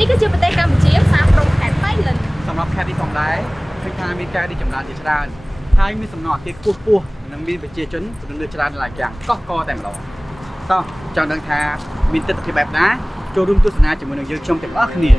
នេះគឺជាប្រទេសកម្ពុជាផ្សារព្រំខេត្តបៃលិនសម្រាប់ខេត្តនេះផងដែរឃើញថាមានការរីកចម្រើនជាច្រើនហើយមានសំណង់អគារខ្ពស់ៗនិងមានប្រជាជនចំនួនច្រើនឡើងយ៉ាងកកកតែម្ដងតោះចង់ដឹងថាមានទស្សនវិជ្ជាបែបណាចូលរួមទស្សនាជាមួយនឹងយើងខ្ញុំទាំងអស់គ្នា